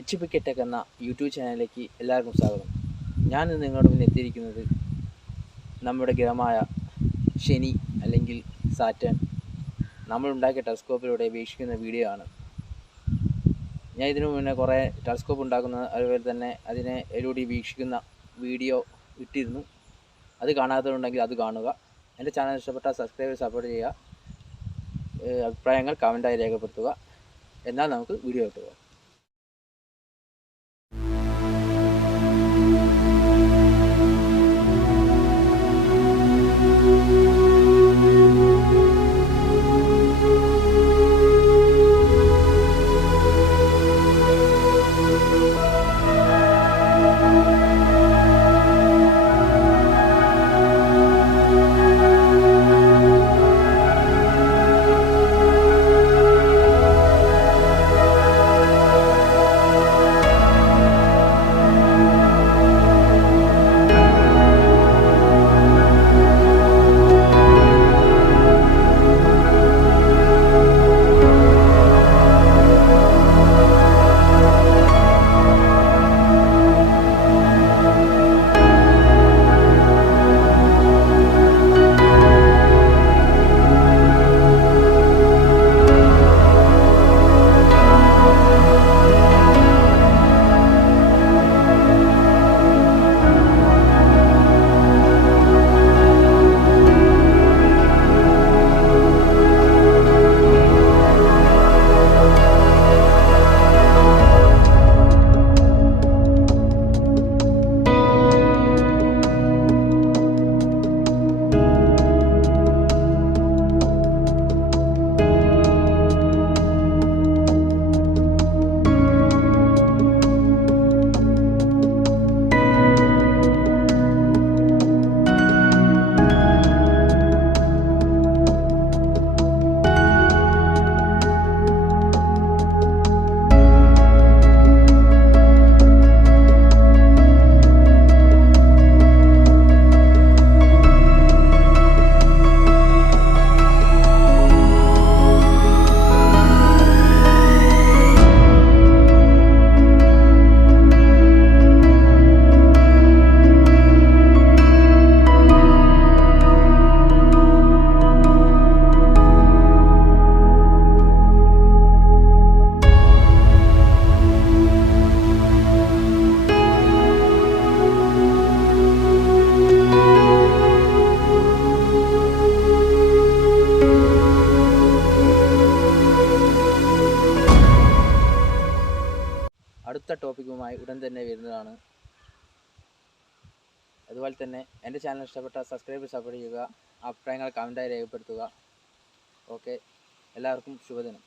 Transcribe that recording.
H P tech എന്ന YouTube ചാനലിലേക്ക് എല്ലാവർക്കും സ്വാഗതം. ഞാൻ ഇന്ന് നിങ്ങളുടെ മുന്നിൽ എത്തിയിരിക്കുന്നത് നമ്മുടെ ഗ്രഹമായ ശനി അല്ലെങ്കിൽ സാറ്റേൺ നമ്മളുണ്ടാക്കിയ ടെലസ്കോപ്പിലൂടെ വീക്ഷിക്കുന്ന വീഡിയോ ആണ്. ഞാൻ ഇതിനു മുന്നേ കുറേ ടെലസ്കോപ്പ് ഉണ്ടാക്കുന്നത് അതുപോലെ തന്നെ അതിനെ എലൂടെ വീക്ഷിക്കുന്ന വീഡിയോ ഇട്ടിരുന്നു. അത് കാണാത്തതുണ്ടെങ്കിൽ അത് കാണുക. എൻ്റെ ചാനൽ ഇഷ്ടപ്പെട്ടാൽ സബ്സ്ക്രൈബ് സപ്പോർട്ട് ചെയ്യുക. അഭിപ്രായങ്ങൾ കമൻറ്റായി രേഖപ്പെടുത്തുക. എന്നാൽ നമുക്ക് വീഡിയോ ഇട്ടുക. അടുത്ത ടോപ്പിക്കുമായി ഉടൻ തന്നെ വരുന്നതാണ്. അതുപോലെ തന്നെ എൻ്റെ ചാനൽ ഇഷ്ടപ്പെട്ടാൽ സബ്സ്ക്രൈബ് സപ്പോർട്ട് ചെയ്യുക. അഭിപ്രായങ്ങൾ കമൻറ്റായി രേഖപ്പെടുത്തുക. ഓക്കെ, എല്ലാവർക്കും ശുഭദിനം.